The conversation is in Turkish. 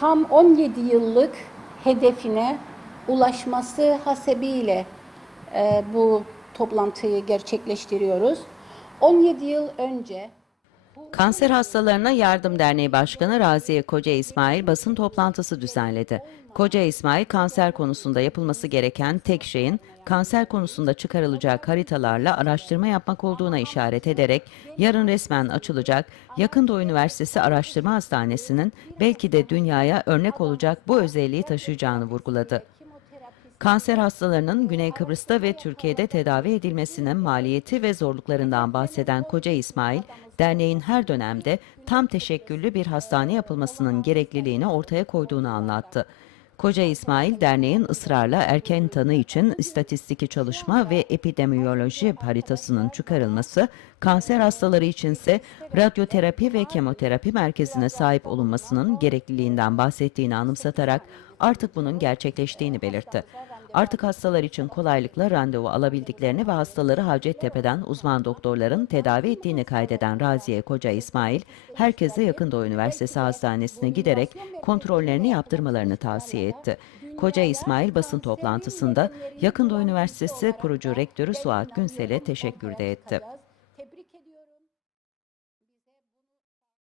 tam 17 yıllık hedefine ulaşması hasebiyle e, bu toplantıyı gerçekleştiriyoruz. 17 yıl önce Kanser Hastalarına Yardım Derneği Başkanı Raziye Koca İsmail basın toplantısı düzenledi. Koca İsmail kanser konusunda yapılması gereken tek şeyin kanser konusunda çıkarılacak haritalarla araştırma yapmak olduğuna işaret ederek yarın resmen açılacak Yakın Doğu Üniversitesi Araştırma Hastanesi'nin belki de dünyaya örnek olacak bu özelliği taşıyacağını vurguladı. Kanser hastalarının Güney Kıbrıs'ta ve Türkiye'de tedavi edilmesinin maliyeti ve zorluklarından bahseden Koca İsmail, derneğin her dönemde tam teşekküllü bir hastane yapılmasının gerekliliğini ortaya koyduğunu anlattı. Koca İsmail, derneğin ısrarla erken tanı için istatistiki çalışma ve epidemiyoloji haritasının çıkarılması, kanser hastaları içinse radyoterapi ve kemoterapi merkezine sahip olunmasının gerekliliğinden bahsettiğini anımsatarak artık bunun gerçekleştiğini belirtti. Artık hastalar için kolaylıkla randevu alabildiklerini ve hastaları Hacettepe'den uzman doktorların tedavi ettiğini kaydeden Raziye Koca İsmail, herkese Yakın Doğu Üniversitesi Hastanesi'ne giderek kontrollerini yaptırmalarını tavsiye etti. Koca İsmail basın toplantısında Yakın Doğu Üniversitesi kurucu rektörü Suat Günsel'e teşekkür de etti.